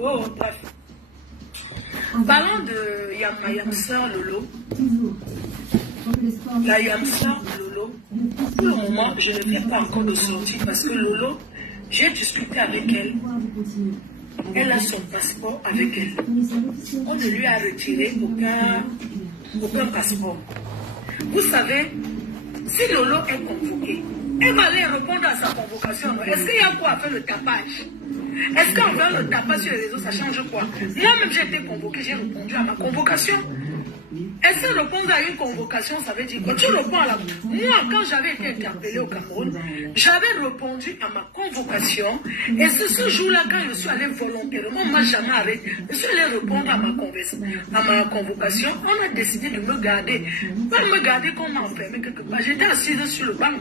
Oh, bref. Parlons de ma Yamsar Lolo. La Yamsar Lolo, pour le moment, je ne fais pas encore de sortie parce que Lolo, j'ai discuté avec elle. Elle a son passeport avec elle. On ne lui a retiré aucun passeport. Vous savez, si Lolo est convoquée, elle va aller répondre à sa convocation. Est-ce qu'il y a quoi faire le tapage? Est-ce qu'en faisant le tapage sur les réseaux, ça change quoi? Moi-même, j'ai été convoquée, j'ai répondu à ma convocation. Est-ce que répondre à une convocation, ça veut dire quoi? Tu réponds à la... Moi, quand j'avais été interpellée au Cameroun, j'avais répondu à ma convocation. Et c'est ce jour-là, quand je suis allée volontairement, on ne m'a jamais arrêté. Je suis allée répondre à ma convocation. On a décidé de me garder. Pas me garder comme on m'a enfermé quelque part. J'étais assise sur le banc.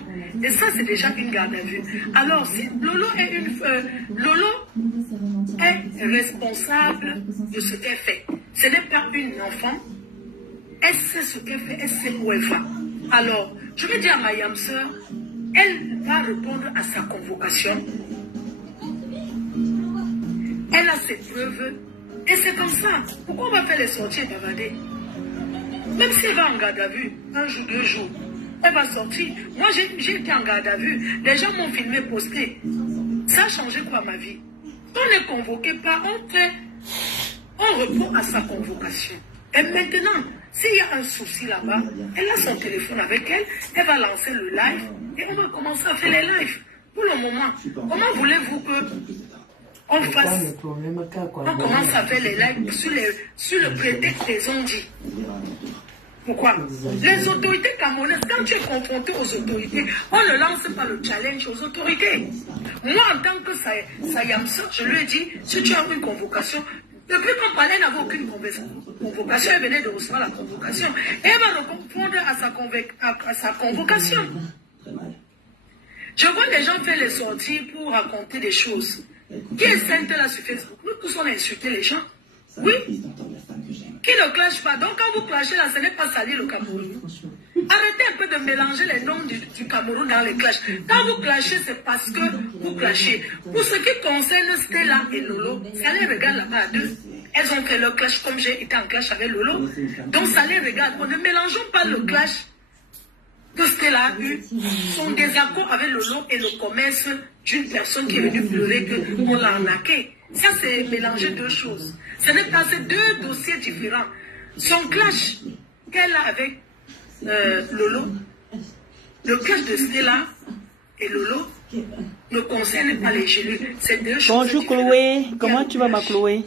Et ça, c'est déjà une garde à vue. Alors, si Lolo est responsable de ce qu'elle fait. Ce n'est pas une enfant. Elle sait ce qu'elle fait, elle sait où elle va. Alors, je vais dire à ma Yamsar, elle va répondre à sa convocation. Elle a ses preuves. Et c'est comme ça. Pourquoi on va faire les sorties et bavarder? Même si elle va en garde à vue, un jour, 2 jours, elle va sortir. Moi, j'ai été en garde à vue. Les gens m'ont filmé, posté. Ça a changé quoi ma vie? On n'est convoqué pas, on répond à sa convocation. Et maintenant, s'il y a un souci là-bas, elle a son téléphone avec elle, elle va lancer le live et on va commencer à faire les lives. Pour le moment, comment voulez-vous que on commence à faire les lives sur le prétexte des ondits? Pourquoi? Les autorités camerounaises, quand tu es confronté aux autorités, on ne lance pas le challenge aux autorités. Moi, en tant que Yamsar, je lui ai dit, si tu as une convocation, depuis qu'on parlait, elle n'avait aucune convocation, elle venait de recevoir la convocation. Et elle va répondre à sa convocation. Je vois les gens faire les sorties pour raconter des choses. Qui est sainte là sur Facebook? Nous tous on a insulté les gens. Oui. Qui ne clash pas. Donc quand vous clashez là, ce n'est pas salir le Cameroun. Arrêtez un peu de mélanger les noms du Cameroun dans les clashs. Quand vous clashez, c'est parce que vous clashez. Pour ce qui concerne Stella et Lolo, ça les regarde là-bas à deux. Elles ont fait leur clash comme j'ai été en clash avec Lolo. Donc ça les regarde. On ne mélangeons pas le clash que Stella a eu, son désaccord avec Lolo et le commerce d'une personne qui est venue pleurer qu'on l'a arnaqué. Ça, c'est mélanger deux choses. Ce n'est pas ces deux dossiers différents. Son clash qu'elle a avec Lolo, le clash de Stella et Lolo ne concerne pas les gélules. C'est deux choses. Bonjour Chloé, comment tu vas ma Chloé?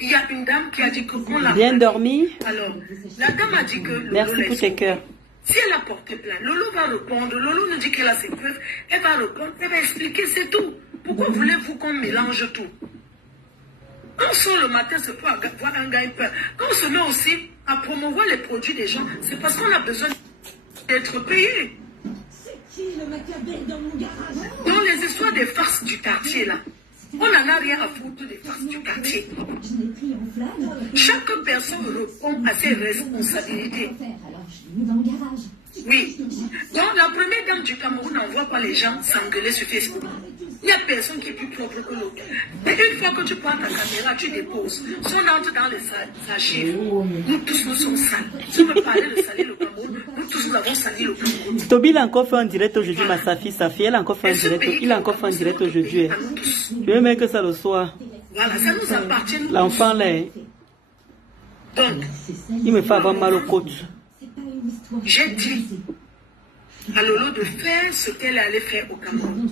Il y a une dame qui a dit que qu'on l'a... Bien dormi? Alors, la dame a dit que... Lolo, merci pour tes cœurs. Si elle a porté plainte, Lolo va répondre. Lolo nous dit qu'elle a ses preuves. Elle va répondre, elle va expliquer, c'est tout. Pourquoi voulez-vous qu'on mélange tout? Quand on sort le matin, c'est pour avoir un gagne-pain. Quand on se met aussi à promouvoir les produits des gens, c'est parce qu'on a besoin d'être payé. C'est qui le Machiavel dans mon garage? Dans les histoires des farces du quartier, là, on n'en a rien à foutre des farces du quartier. Chaque personne répond à ses responsabilités. Oui. Donc, la première dame du Cameroun n'envoie pas les gens s'engueuler sur Facebook. Il n'y a personne qui est plus propre que l'autre. Mais une fois que tu prends ta caméra, tu déposes. Si on entre dans les archives, nous tous nous sommes sales. Si on me parlait de salir le Cameroun, nous tous nous avons sali le Cameroun. Toby, il a encore fait un direct aujourd'hui, ma Safi, elle a encore fait un direct. Il a encore fait un direct aujourd'hui. Je veux même que ça le soit. Voilà, ça nous appartient. L'enfant là, donc, il me fait avoir mal aux côtes. J'ai dit à Lolo de faire ce qu'elle allait faire au Cameroun.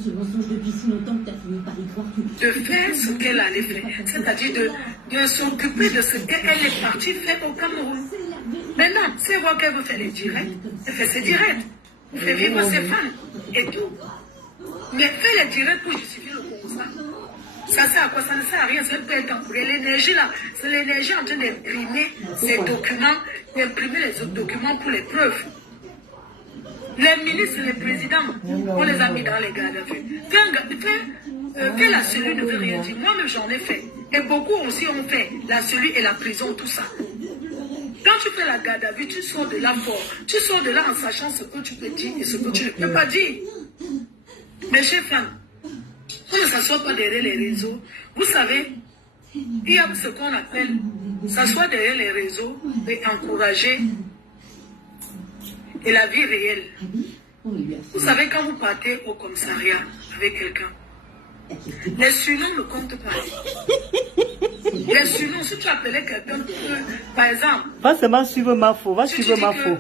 De faire ce qu'elle allait faire. C'est-à-dire de s'occuper de ce qu'elle est partie faire au Cameroun. Maintenant, c'est vrai qu'elle veut faire les directs. Elle fait ses directs. Elle fait vivre ses fans et tout. Mais faire les directs pour justifier le constat, ça sert à quoi? Ça ne sert à rien. C'est peut être temporaire. L'énergie là, c'est l'énergie en train d'imprimer ces documents, d'imprimer les documents pour les preuves. Les ministres et les présidents, on les a mis dans les gardes à vue. Faire la cellule ne veut rien dire. Moi-même, j'en ai fait. Et beaucoup aussi ont fait la cellule et la prison, tout ça. Quand tu fais la garde à vue, tu sors de là fort. Tu sors de là en sachant ce que tu peux dire et ce que tu ne peux pas dire. Mes chers fans, On ne s'assoit pas derrière les réseaux. Vous savez, il y a ce qu'on appelle s'asseoir derrière les réseaux et encourager et la vie réelle. Vous savez, quand vous partez au commissariat avec quelqu'un, les surnoms ne comptent pas. Les surnoms, si tu appelais quelqu'un, par exemple... Va seulement suivre ma faux, va suivre ma faux.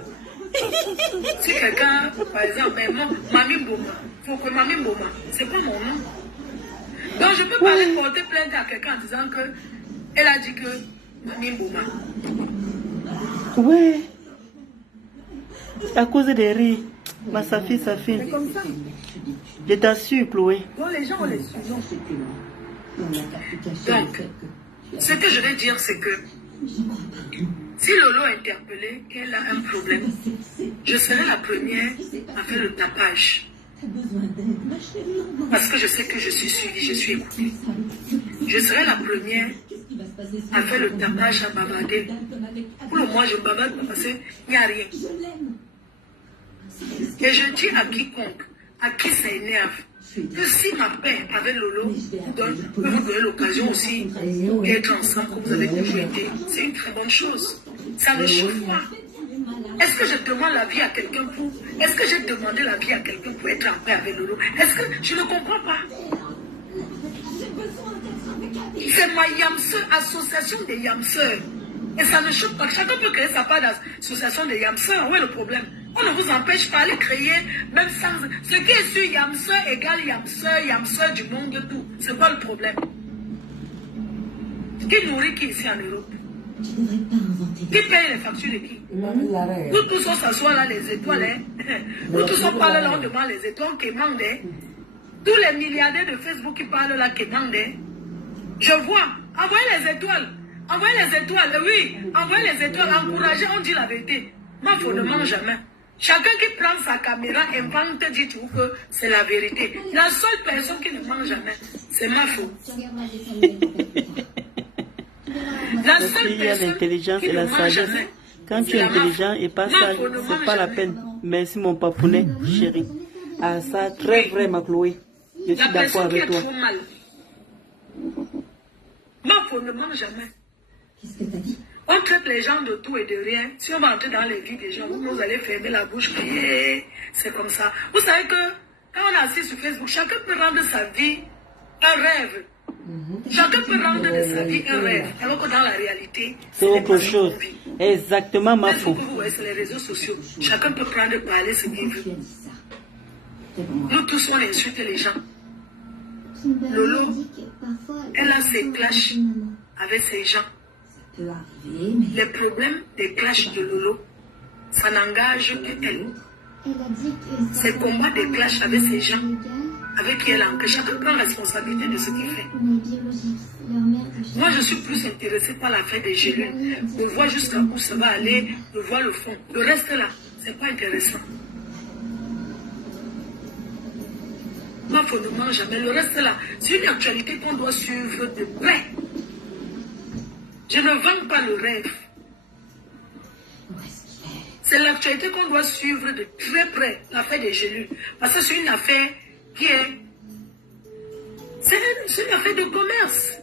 Si quelqu'un, par exemple, Mami Mboma, faut que Mami Mboma, c'est pas mon nom. Donc je peux pas aller porter plainte à quelqu'un en disant que elle a dit que Mami Mboma. Ouais. À cause des rires. Ma Safi. C'est comme ça. Je t'assure, Chloé. Donc les gens ont les surnoms. Donc, ce que je vais dire, c'est que si Lolo est interpellée, qu'elle a un problème, je serai la première à faire le tapage. Parce que je sais que je suis suivie, je suis écoutée. Je serai la première à faire le tapage, à bavarder. Pour le moment, je bavarde parce qu'il n'y a rien. Et je dis à quiconque, à qui ça énerve, que si ma paix avec Lolo peut vous donner l'occasion aussi d'être ensemble comme vous avez toujours été, c'est une très bonne chose. Ça ne chauffe pas. Est-ce que je demande la vie à quelqu'un pour... Est-ce que j'ai demandé la vie à quelqu'un pour être en paix avec Lolo? Est-ce que je ne comprends pas? C'est ma Yamseur, association des Yamseurs. Et ça ne choque pas. Chacun peut créer sa part d'association des Yamseurs. Où est le problème? On ne vous empêche pas d'aller créer, même sans... Ce qui est sur Yamseur égale Yamseur du monde, tout. C'est quoi le problème? Qui nourrit qui ici en Europe? Qui paye les factures de qui? Nous tous on s'assoit là, les étoiles. Hein? Nous tous on parle là, on demande les étoiles qui demandent. Tous les milliardaires de Facebook qui parlent là, qui demandent. Je vois. Envoyez les étoiles. Envoyez les étoiles. Oui, envoyez les étoiles. Encouragez, on dit la vérité. Ma foi ne ment jamais. Chacun qui prend sa caméra invente, dit tout que c'est la vérité. La seule personne qui ne ment jamais, c'est ma foi. La seule personne l'intelligence qui et la ne ment sagesse. jamais, Quand tu es intelligent et pas sage, c'est pas la peine. Merci mon papounet, chéri. Ah ça, très vrai ma Chloé. Je suis la d'accord personne qui avec est toi. trop mal. Ma foi ne ment jamais. Qu'est-ce que t'as dit? On traite les gens de tout et de rien. Si on va entrer dans les vies des gens, vous allez fermer la bouche, crier. C'est comme ça. Vous savez que quand on est assis sur Facebook, chacun peut rendre sa vie un rêve. Chacun peut rendre de sa vie un rêve. Alors que dans la réalité, C'est autre chose. Exactement ma mais ce faute. que vous voyez sur les réseaux sociaux, chacun peut prendre parler ce qu'il veut. Nous tous, on insulte les gens. Lolo, elle a ses clashs avec ses gens. Peut arriver, mais Les problèmes des clashs de Lolo, ça n'engage qu'elle. Ces combats des clashs avec ces gens, avec qui elle a que chacun prend responsabilité de ce qu'il fait. Moi, je suis plus intéressée par l'affaire des gélules, de voir jusqu'à où ça va aller, de voir le fond. Le reste là, c'est pas intéressant. Moi, il faut ne manger jamais. Le reste là, c'est une actualité qu'on doit suivre de près. Je ne vends pas le rêve. où est-ce qu'il est? C'est l'actualité qu'on doit suivre de très près, l'affaire des gélules. Parce que c'est une affaire qui est... C'est une affaire de commerce.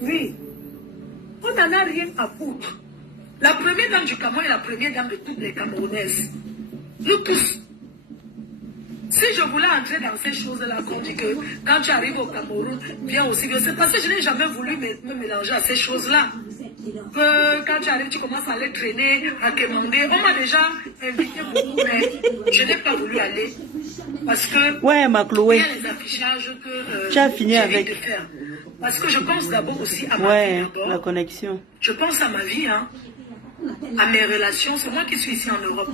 Oui. On n'en a rien à foutre. La première dame du Cameroun est la première dame de toutes les Camerounaises. Nous tous. Si je voulais entrer dans ces choses-là, qu'on dit que quand tu arrives au Cameroun, viens aussi, c'est parce que je n'ai jamais voulu me mélanger à ces choses-là. Que quand tu arrives, tu commences à aller traîner, à demander. On m'a déjà invité beaucoup, mais je n'ai pas voulu aller. Parce que Ouais, ma il y Chloé. a les affichages que Tu as fini j'ai avec. envie de faire. Parce que je pense d'abord aussi à ma Ouais, vie d'abord. la connexion. Je pense à ma vie, hein, à mes relations. C'est moi qui suis ici en Europe.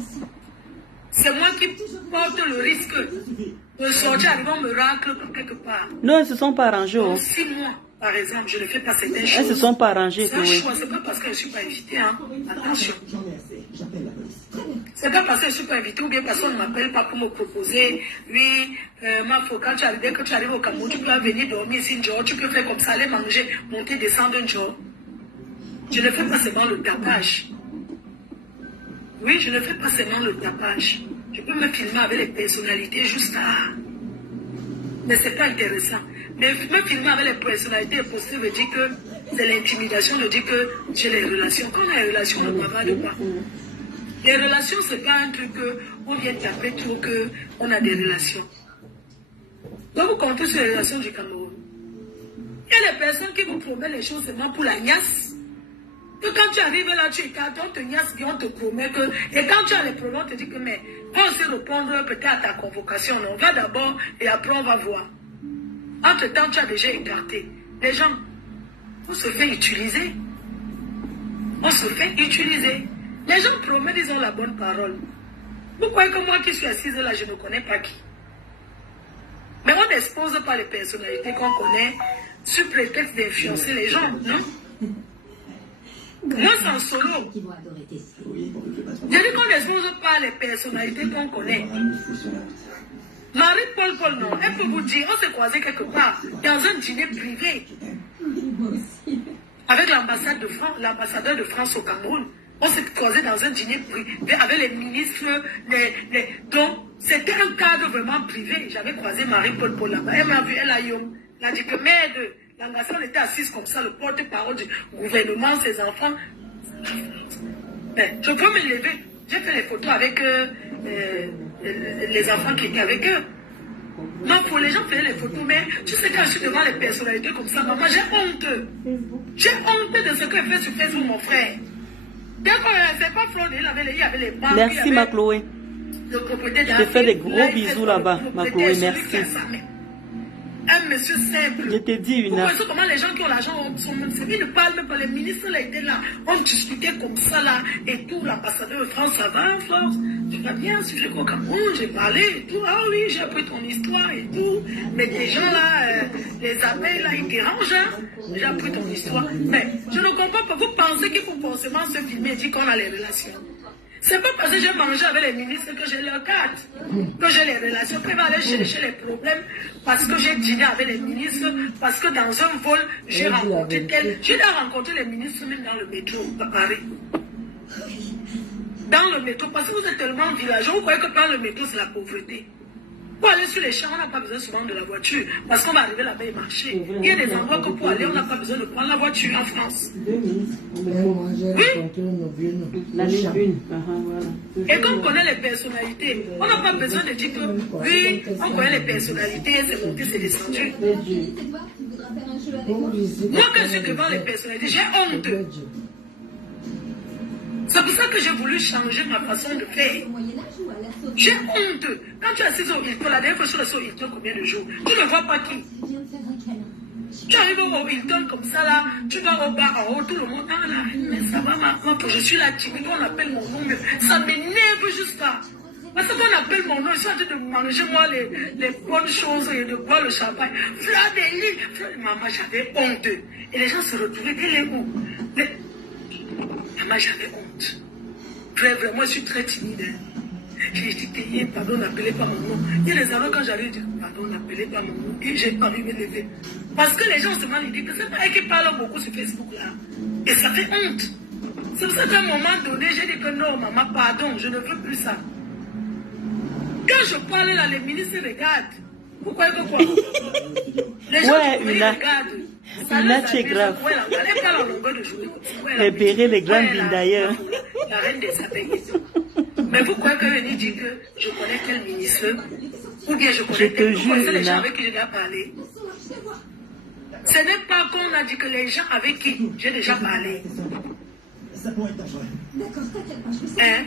C'est moi qui porte le risque de sortir, arriver en miracle quelque part. Non, elles se sont pas arrangées. En Oh. 6 mois, par exemple, je ne fais pas certaines Elles choses. se sont pas arrangées, C'est un Chloé. choix, c'est pas parce que je ne suis pas invitée. Hein. Attention. C'est pas parce que je ne suis pas invitée ou bien parce qu'on ne m'appelle pas pour me proposer. Oui, ma faut quand dès que tu arrives au Cameroun, tu peux venir dormir ici, genre, tu peux faire comme ça, aller manger, monter, descendre un jour. Je ne fais pas seulement le tapage. Oui, je ne fais pas seulement le tapage. Je peux me filmer avec les personnalités juste là. Mais ce n'est pas intéressant. Mais me filmer avec les personnalités et poster veut dire que c'est l'intimidation, veut dire que j'ai les relations. Quand on a les relations, on ne parle pas de quoi. Les relations, ce n'est pas un truc qu'on vient taper trop qu'on a des relations. Donc vous comptez sur les relations du Cameroun. Il y a des personnes qui vous promettent les choses seulement pour la niasse. Que quand tu arrives là, tu écartes, on te niasse et on te promet que... Et quand tu as les problèmes, on te dit que mais on sait répondre peut-être à ta convocation. On va d'abord et après on va voir. Entre-temps, tu as déjà écarté. Les gens, on se fait utiliser. On se fait utiliser. Les gens promettent, ils ont la bonne parole. Vous croyez que moi qui suis assise là, je ne connais pas qui? Mais on n'expose pas les personnalités qu'on connaît sous prétexte d'influencer les gens, non? Moi, c'est en solo. Je dis qu'on n'expose pas les personnalités qu'on connaît. Marie-Paul, non, elle peut vous dire, on s'est croisé quelque part, dans un dîner privé, avec l'ambassadeur de France au Cameroun. On s'est croisé dans un dîner privé avec les ministres, donc c'était un cadre vraiment privé. J'avais croisé Marie-Paul là-bas. Elle m'a vu, elle a dit que merde, l'ambassade était assise comme ça, le porte-parole du gouvernement, ses enfants. Ben, je peux me lever. J'ai fait les photos avec les enfants qui étaient avec eux. Non, pour les gens faire les photos, mais tu sais quand je suis devant les personnalités comme ça, maman, j'ai honte. J'ai honte de ce que fait sur Facebook mon frère. C'est pas Floride, il y avait les banques. Merci, ma Chloé. Je te fais des gros bisous là-bas, ma Chloé, merci. Un monsieur simple. Je te dis une. Vous voyez comment les gens qui ont l'argent sont même. Ils ne parlent même pas. Les ministres là étaient là. On discutait comme ça là. Et tout, l'ambassadeur de France, ça va, Florence? Tu vas bien? Si je suis au Cameroun, j'ai parlé et tout. Ah oui, j'ai appris ton histoire et tout. Mais des gens là, les abeilles là, ils dérangent. Hein? J'ai appris ton histoire. Mais je ne comprends pas. Vous pensez qu'il faut forcément se filmer et dire qu'on a les relations. C'est pas parce que j'ai mangé avec les ministres que j'ai leur carte, que j'ai les relations, que je vais aller chercher les problèmes, parce que j'ai dîné avec les ministres, parce que dans un vol, j'ai rencontré j'ai rencontré les ministres même dans le métro à Paris. Dans le métro, parce que vous êtes tellement villageois, vous croyez que dans le métro, c'est la pauvreté. Pour aller sur les champs, on n'a pas besoin souvent de la voiture, parce qu'on va arriver là-bas et marcher. Il y a des endroits que pour aller, on n'a pas besoin de prendre la voiture en France. Oui. L'année 1. Et quand on connaît les personnalités, on n'a pas besoin de dire que oui, on connaît les personnalités, c'est monté, c'est descendu. Moi, quand je suis devant les personnalités, j'ai honte. C'est pour ça que j'ai voulu changer ma façon de faire. J'ai honte. Quand tu es assis au Hilton, la dernière fois sur le Hilton, combien de jours? Tu ne vois pas qui? Tu arrives au Hilton comme ça là, tu vas au bas en haut, tout le monde, ah là, mais ça va maintenant, je suis là timide, on appelle mon nom, ça m'énerve juste là. Parce qu'on appelle mon nom, je suis en train de manger moi les bonnes choses et de boire le champagne. Fleur des lits, maman, j'avais honte. Et les gens se retrouvaient, elle est où? Maman, j'avais honte. Vraiment, je suis très timide. J'ai dit, pardon, n'appelez pas mon nom. Il y a des années quand j'arrive, je dis, pardon, n'appelez pas mon nom. Et j'ai pas envie de me lever. Parce que les gens se demandent, ils disent que c'est pas elle qui parle beaucoup sur Facebook là. Et ça fait honte. C'est pour ça qu'à un moment donné, j'ai dit que non, maman, pardon, je ne veux plus ça. Quand je parle là, les ministres regardent. Vous croyez que quoi? Les gens regardent. Une tu es grave. Les bérets, les grandes villes d'ailleurs. La reine des abeilles. Mais vous croyez que je dis que je connais quel ministre? Ou bien je connais quel ministre? Les gens avec qui j'ai déjà parlé. Ce n'est pas qu'on a dit que les gens avec qui j'ai déjà parlé. Hein?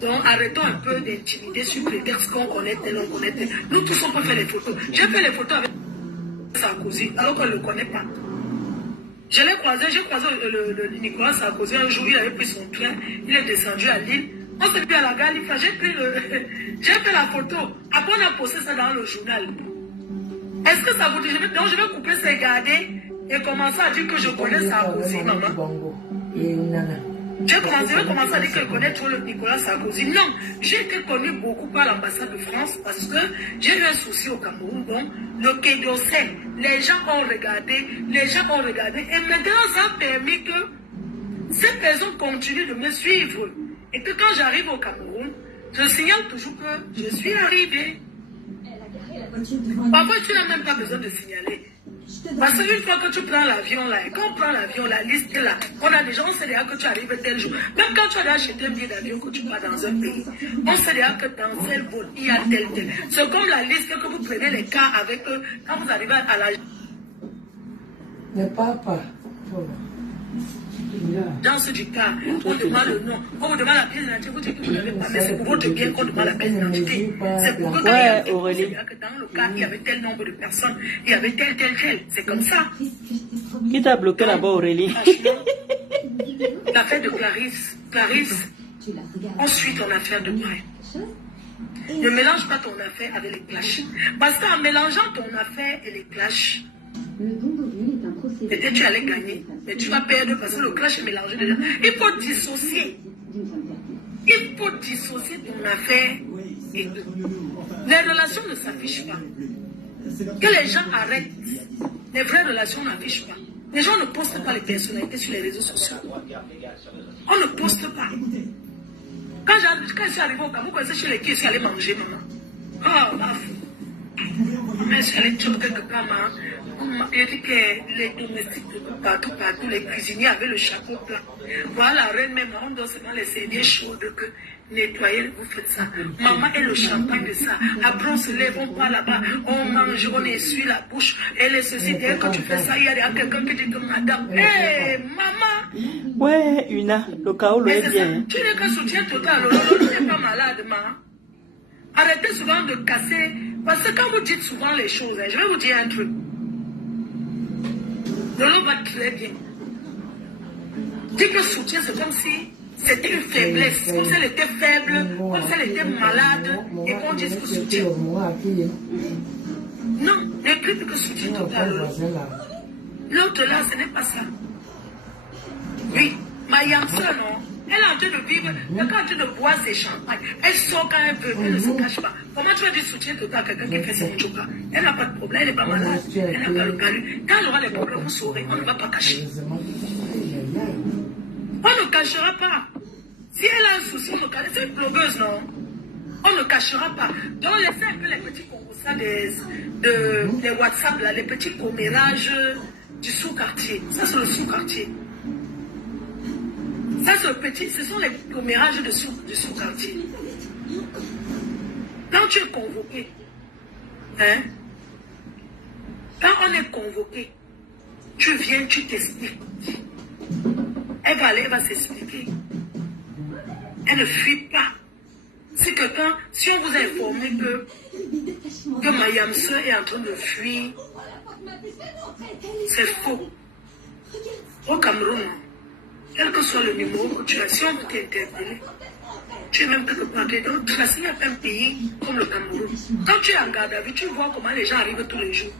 Donc arrêtons un peu d'intimider sur prétexte qu'on connaît tel, on connaît tel. Nous tous on peut faire les photos. J'ai fait les photos avec Sarkozy alors qu'on ne le connaît pas. Je l'ai croisé, j'ai croisé le Nicolas Sarkozy un jour, il avait pris son train, il est descendu à Lille. On s'est mis à la gare, j'ai fait la photo. Après on a posté ça dans le journal. Est-ce que ça vous dit? Donc je vais couper ces gardés et commencer à dire que je connais Sarkozy, maman. J'ai commencé à dire que je connais trop le Nicolas Sarkozy. Non, j'ai été connu beaucoup par l'ambassade de France parce que j'ai eu un souci au Cameroun. Donc, le Quai d'Orsay, les gens ont regardé. Et maintenant, ça a permis que ces personnes continuent de me suivre. Et que quand j'arrive au Cameroun, Je signale toujours que je suis arrivée. La voiture devant Parfois, tu n'as même pas besoin de signaler. Parce qu'une fois que tu prends l'avion là, et quand on prend l'avion, la liste est là. On a déjà, on sait déjà que tu arrives tel jour. Même quand tu as acheté un billet d'avion que tu pars dans un pays, on sait déjà que dans tel vol, il y a tel. C'est comme la liste que vous prenez les cas avec eux quand vous arrivez à la... Ne parle pas. Dans ce du cas, on demande le nom, on vous demande la pièce d'identité, vous dites que vous n'avez pas, mais c'est pour votre bien qu'on demande la pièce d'identité. C'est pour que quand il y a que dans le cas, il y avait tel nombre de personnes, il y avait tel. C'est comme ça. Qui t'a bloqué là-bas, Aurélie? L'affaire de Clarisse, Tu l'as regardé. ensuite on a affaire de près. Ne mélange pas ton affaire avec les clashs. Parce qu'en mélangeant ton affaire et les clashs, Le don d'Aurélie est un procédé. peut-être tu allais gagner, mais tu vas perdre parce que le clash est mélangé dedans. Il faut dissocier. D'une femme perdue. Il faut dissocier ton affaire et tout. Les relations ne s'affichent pas. Que les gens arrêtent. Les vraies relations n'affichent pas. Les gens ne postent pas les personnalités sur les réseaux sociaux. On ne poste pas. Quand je suis arrivé au Cameroun, je suis allé qui suis allé manger, maman. Oh, ma fille. Mais je suis allé choper quelque part, maman. Il a dit que les domestiques partout, les cuisiniers avaient le chapeau plat. Voilà, la reine même, on doit seulement les servir chaudes que nettoyer, vous faites ça. Maman est le champagne de ça. Après, on se lève, on part là-bas, on mange, on essuie la bouche. Elle est ceci, dès que tu fais ça, il y a quelqu'un qui dit que madame, hé, maman! Ouais, Una, le chaos Mais est c'est bien. ça, Hein. tu n'es que soutien total, Lolo n'est pas malade, maman. Arrêtez souvent de casser, parce que quand vous dites souvent les choses, je vais vous dire un truc. Lolo va très bien. Dire que soutien, c'est comme si c'était une faiblesse, comme si elle était faible, comme si elle était malade, et qu'on dise que soutien. Non, n'écris que soutien total. L'autre là, ce n'est pas ça. Oui, ma Yamsa, non. Elle est en train de vivre, elle est en train de boire ses champagnes. Elle sort quand elle veut, elle ne se cache pas. Comment tu vas dire soutien total à quelqu'un qui fait ses chokas? Elle n'a pas de problème, elle n'est pas malade, elle n'a pas le calus. Quand elle aura des problèmes, vous saurez, on ne va pas cacher. On ne cachera pas. Si elle a un souci, on ne cachera pas. C'est une blogueuse, non? On ne cachera pas. Donc laissez un peu les petits concours des WhatsApp, là, les petits commérages du sous-quartier. Ça, c'est le sous-quartier. Ça, ce sont les commérages du sous-quartier. Quand tu es convoqué, hein, quand on est convoqué, tu viens, tu t'expliques. Elle va aller, elle va s'expliquer. Elle ne fuit pas. Si on vous a informé que Mayamse est en train de fuir, c'est faux. Au Cameroun, quel que soit le numéro que tu as, si on t'est interpellé, tu es même quelque part. Donc, il y a un pays comme le Cameroun. Quand tu es en garde à vue, tu vois comment les gens arrivent tous les jours.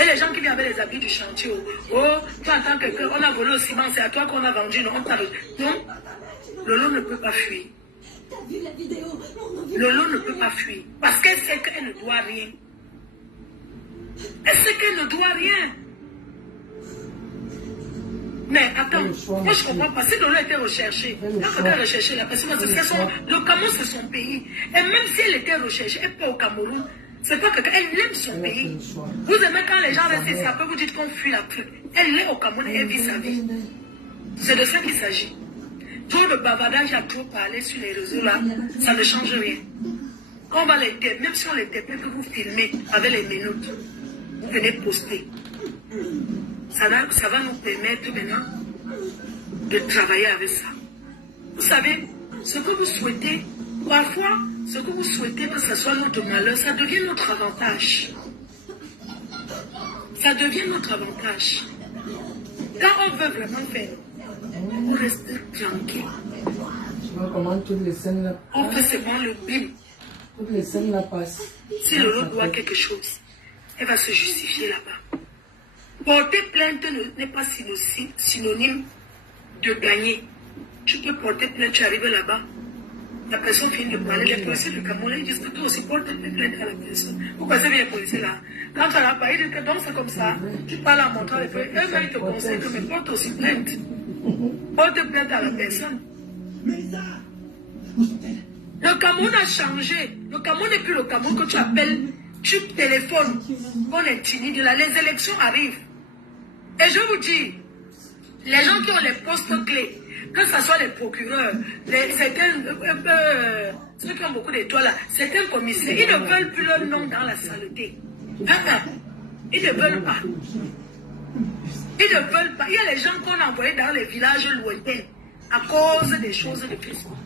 Et les gens qui viennent avec les habits du chantier, oh, tu entends quelqu'un, on a volé au ciment, c'est à toi qu'on a vendu, non, on t'a... Non, Lolo ne peut pas fuir. Lolo ne peut pas fuir. Parce qu'elle sait qu'elle ne doit rien. Elle sait qu'elle ne doit rien. Mais attends, moi je comprends pas. Si Lolo était recherchée, quand elle recherchée la personne, le Cameroun c'est son pays. Et même si elle était recherchée, elle n'est pas au Cameroun. C'est pas quelqu'un, elle aime son pays. Vous aimez quand les gens restent ici, après vous dites qu'on fuit la pluie. Elle est au Cameroun et elle vit sa vie. C'est de ça qu'il s'agit. Trop de bavardage à trop parler sur les réseaux là, ça ne change rien. Quand on va les taper, même si on les tape, que vous filmez avec les minutes, vous venez poster. Ça va nous permettre maintenant de travailler avec ça. Vous savez, ce que vous souhaitez, parfois, ce que vous souhaitez que ce soit notre malheur, ça devient notre avantage. Ça devient notre avantage. Quand on veut vraiment faire, on reste tranquille. Comment toutes les scènes là On fait seulement le bim. Toutes les scènes là passent. Si Lolo doit quelque chose, elle va se justifier là-bas. Porter plainte n'est pas synonyme de gagner. Tu peux porter plainte, tu arrives là-bas. La personne finit de parler. Les policiers du Cameroun, ils disent que toi aussi porte plainte à la personne. Pourquoi c'est bien les policiers là? Quand tu as la parole, ils disent que donc c'est comme ça. Tu parles en montrant les feuilles. Eux, ils te conseillent que mais porte aussi plainte. Porte plainte à la personne. Le Cameroun a changé. Le Cameroun n'est plus le Cameroun que tu appelles, tu téléphones, qu'on intimide. Là, les élections arrivent. Et je vous dis, les gens qui ont les postes clés, que ce soit les procureurs, ceux qui ont beaucoup d'étoiles, là, certains commissaires, ils ne veulent plus leur nom dans la saleté. Ils ne veulent pas. Ils ne veulent pas. Il y a les gens qu'on a envoyés dans les villages lointains à cause des choses de Facebook.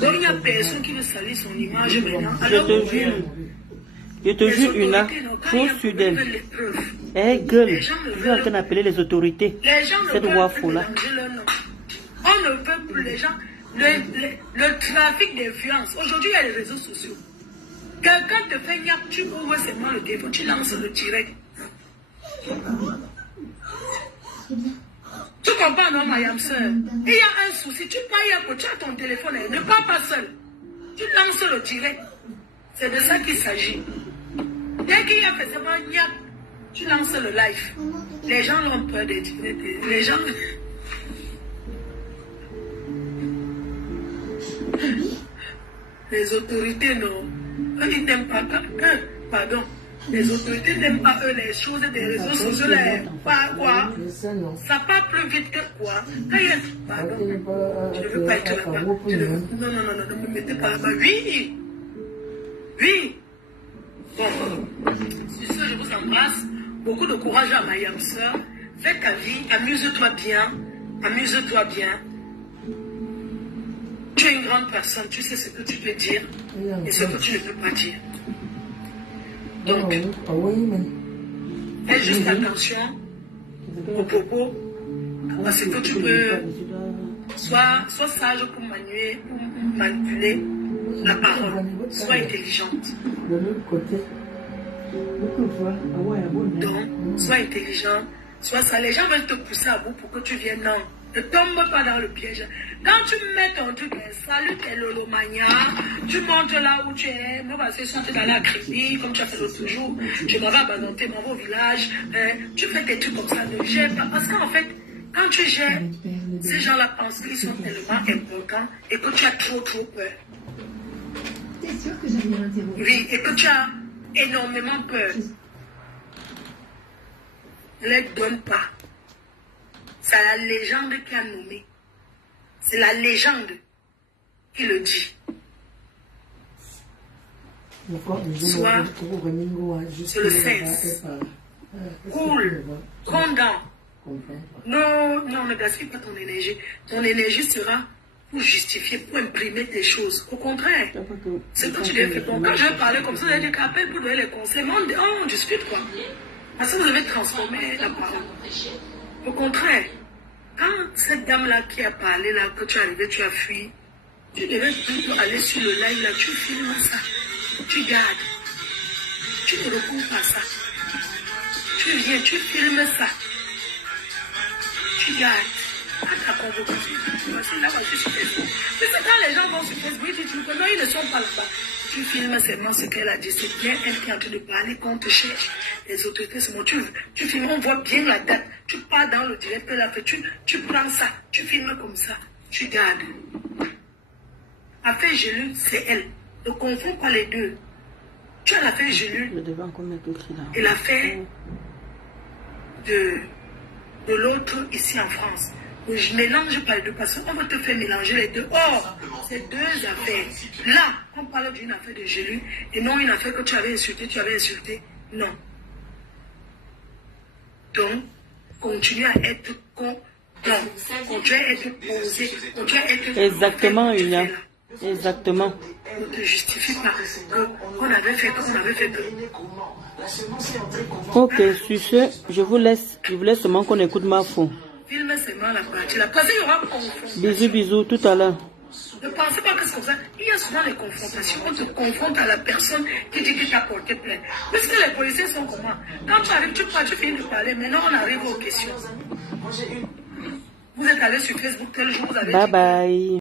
Donc il n'y a personne qui veut salir son image maintenant. Je te jure, Una, chose sur d'elle. Elle gueule. Je suis en train d'appeler les autorités. Cette voix folle-là. On ne veut plus les gens. Le trafic d'influence. Aujourd'hui, il y a les réseaux sociaux. Quelqu'un te fait niaque, tu ouvres seulement le téléphone, tu lances le direct. Tu comprends, non, ma soeur? Il y a un souci. Tu parles, tu as ton téléphone, ne pars pas seul. Tu lances le direct. C'est de ça qu'il s'agit. Dès qu'il y a forcément niaque, tu lances le live. Les gens ont peur des les gens. Les autorités, non. Eux, ils n'aiment pas. Pardon. Les autorités n'aiment pas eux les choses des réseaux sociaux. Pas quoi. Ça part plus vite que quoi. Pardon. Je ne veux pas être là-bas. Non, ne me mettez pas là-bas. Oui. Oui. Bon. Sur ce, je vous embrasse. Beaucoup de courage à ma soeur. Fais ta vie. Amuse-toi bien. Amuse-toi bien. Tu es une grande personne. Tu sais ce que tu peux dire et ce que tu ne peux pas dire. Donc, fais juste attention aux propos, parce que tu peux, sois sage pour manipuler la parole, sois intelligente. Donc, sois intelligent, sois ça. Les gens veulent te pousser à bout pour que tu viennes. Non, ne tombe pas dans le piège. Quand tu mets ton truc, salut tes lolomania, tu montes là où tu es, moi parce que si tu es dans la crépie, comme tu as fait l'autre jour, tu m'avais abandonné mon village, tu fais des trucs comme ça, ne gère pas. Parce qu'en fait, quand tu gères, ces gens-là pensent qu'ils sont tellement importants et que tu as trop peur. T'es sûr que j'avais l'interroger? Oui, et que tu as énormément peur. Ne les donne pas. C'est la légende qui a nommé. C'est la légende qui le dit. Soit sur le 16. Cool. Condamne. Non, ne gaspille pas ton énergie. Ton énergie sera pour justifier, pour imprimer des choses. Au contraire, c'est que tu devais faire. Quand je vais parler comme ça, vous allez dire qu'appelle pour donner les conseils. On discute quoi. Parce que vous devez transformer la parole. Au contraire, quand cette dame-là qui a parlé, là, que tu es arrivé, tu as fui, tu devais plutôt aller sur le live, là, tu filmes ça, tu gardes, tu ne recours pas ça, tu viens, tu filmes ça, tu gardes, à ta convocation, là, je suis sur Facebook. Mais c'est quand les gens vont sur Facebook, ils disent que non, ils ne sont pas là-bas. Tu filmes seulement ce qu'elle a dit, c'est bien elle qui est en train de parler, qu'on te cherche. Les autorités, c'est bon, tu filmes, on voit bien la date, tu pars dans le direct, elle a fait, tu prends ça, tu filmes comme ça, tu gardes. Affaire Gélule, c'est elle. Ne confonds pas les deux. Tu as l'affaire Gélule et l'affaire de l'autre ici en France. Je ne mélange pas les deux parce qu'on va te faire mélanger les deux. Or, c'est deux affaires. Là, on parle d'une affaire de Gélule et non une affaire que tu avais insulté. Non. Donc, continue à être continue à être posé, continue à être... Exactement, Una. Exactement. On ne te justifie pas qu'on avait fait que. Ok, sur ce, je voulais seulement qu'on écoute ma faute. Filme seulement la partie. La partie, il y aura confrontation. Bisous, tout à l'heure. Ne pensez pas que c'est comme ça. Il y a souvent les confrontations. On te confronte à la personne qui dit qu'il t'a porté plainte. Parce que les policiers sont comment? Quand tu arrives, tu finis de parler. Maintenant, on arrive aux questions. Vous êtes allé sur Facebook tel jour, vous avez dit... Bye.